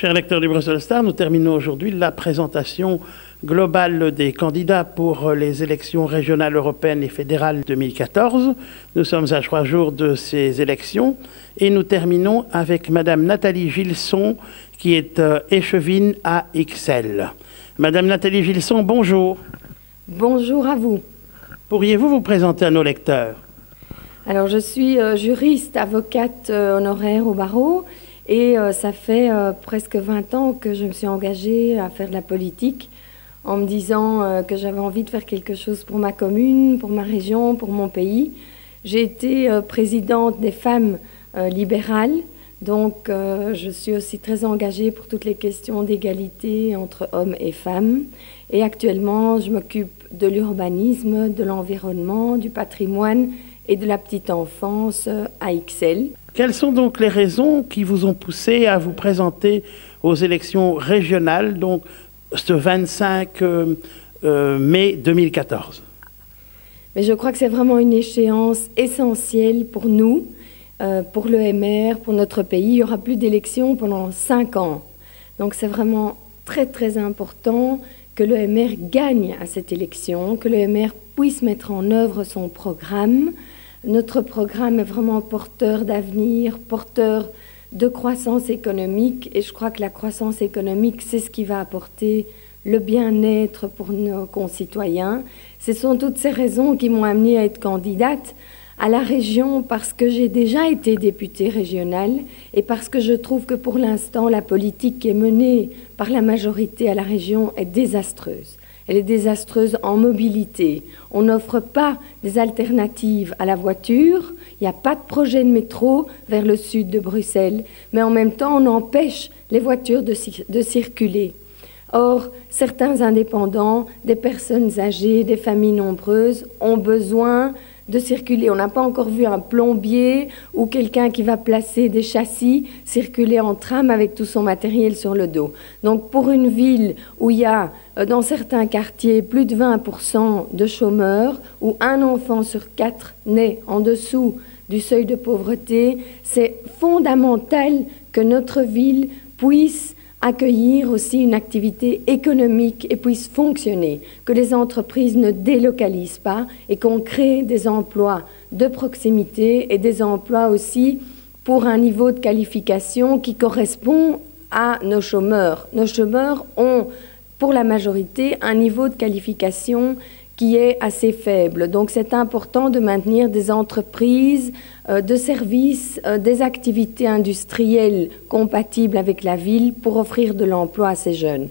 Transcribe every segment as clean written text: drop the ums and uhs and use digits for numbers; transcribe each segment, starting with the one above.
Chers lecteurs du Brussels Star, nous terminons aujourd'hui la présentation globale des candidats pour les élections régionales, européennes et fédérales 2014. Nous sommes à 3 jours de ces élections et nous terminons avec Madame Nathalie Gilson qui est échevine à Ixelles. Madame Nathalie Gilson, bonjour. Bonjour à vous. Pourriez-vous vous présenter à nos lecteurs? Alors, je suis juriste, avocate honoraire au barreau et ça fait presque 20 ans que je me suis engagée à faire de la politique en me disant que j'avais envie de faire quelque chose pour ma commune, pour ma région, pour mon pays. J'ai été présidente des femmes libérales, donc je suis aussi très engagée pour toutes les questions d'égalité entre hommes et femmes. Et actuellement, je m'occupe de l'urbanisme, de l'environnement, du patrimoine et de la petite enfance à Ixelles. Quelles sont donc les raisons qui vous ont poussé à vous présenter aux élections régionales, donc ce 25 mai 2014? Mais je crois que c'est vraiment une échéance essentielle pour nous, pour l'EMR, pour notre pays. Il n'y aura plus d'élections pendant 5 ans. Donc c'est vraiment très très important que l'EMR gagne à cette élection, que l'EMR puisse mettre en œuvre son programme. Notre programme est vraiment porteur d'avenir, porteur de croissance économique, et je crois que la croissance économique, c'est ce qui va apporter le bien-être pour nos concitoyens. Ce sont toutes ces raisons qui m'ont amenée à être candidate à la région, parce que j'ai déjà été députée régionale et parce que je trouve que pour l'instant, la politique qui est menée par la majorité à la région est désastreuse. Elle est désastreuse en mobilité. On n'offre pas des alternatives à la voiture. Il n'y a pas de projet de métro vers le sud de Bruxelles. Mais en même temps, on empêche les voitures de circuler. Or, certains indépendants, des personnes âgées, des familles nombreuses ont besoin de circuler. On n'a pas encore vu un plombier ou quelqu'un qui va placer des châssis circuler en tram avec tout son matériel sur le dos. Donc pour une ville où il y a dans certains quartiers plus de 20% de chômeurs, où un enfant sur 4 naît en dessous du seuil de pauvreté, c'est fondamental que notre ville puisse accueillir aussi une activité économique et puisse fonctionner, que les entreprises ne délocalisent pas et qu'on crée des emplois de proximité et des emplois aussi pour un niveau de qualification qui correspond à nos chômeurs. Nos chômeurs ont, pour la majorité, un niveau de qualification qui est assez faible. Donc c'est important de maintenir des entreprises de services, des activités industrielles compatibles avec la ville pour offrir de l'emploi à ces jeunes.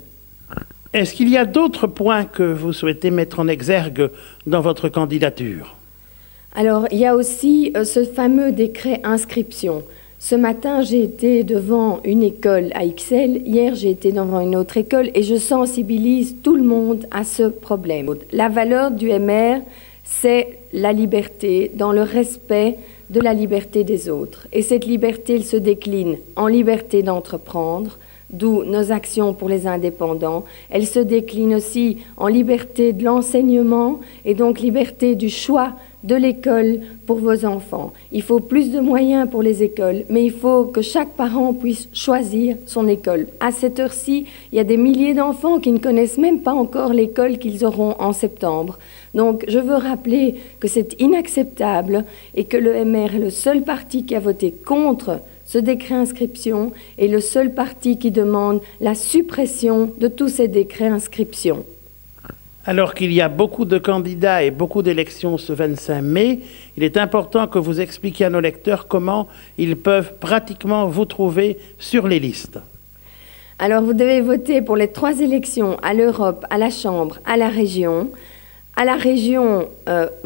Est-ce qu'il y a d'autres points que vous souhaitez mettre en exergue dans votre candidature? Alors, il y a aussi ce fameux décret inscription. Ce matin, j'ai été devant une école à Ixelles. Hier, j'ai été devant une autre école et je sensibilise tout le monde à ce problème. La valeur du MR, c'est la liberté, dans le respect de la liberté des autres. Et cette liberté, elle se décline en liberté d'entreprendre, d'où nos actions pour les indépendants. Elle se décline aussi en liberté de l'enseignement et donc liberté du choix de l'école pour vos enfants. Il faut plus de moyens pour les écoles, mais il faut que chaque parent puisse choisir son école. À cette heure-ci, il y a des milliers d'enfants qui ne connaissent même pas encore l'école qu'ils auront en septembre. Donc, je veux rappeler que c'est inacceptable et que le MR est le seul parti qui a voté contre ce décret inscription et le seul parti qui demande la suppression de tous ces décrets inscription. Alors qu'il y a beaucoup de candidats et beaucoup d'élections ce 25 mai, il est important que vous expliquiez à nos lecteurs comment ils peuvent pratiquement vous trouver sur les listes. Alors vous devez voter pour les 3 élections, à l'Europe, à la Chambre, à la région. À la région,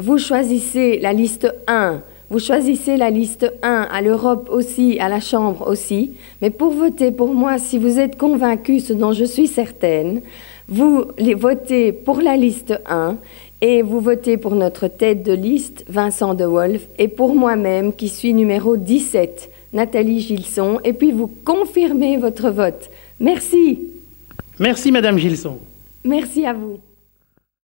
vous choisissez la liste 1. Vous choisissez la liste 1, à l'Europe aussi, à la Chambre aussi. Mais pour voter pour moi, si vous êtes convaincu, ce dont je suis certaine, vous votez pour la liste 1 et vous votez pour notre tête de liste, Vincent De Wolf, et pour moi-même, qui suis numéro 17, Nathalie Gilson. Et puis vous confirmez votre vote. Merci. Merci Madame Gilson. Merci à vous.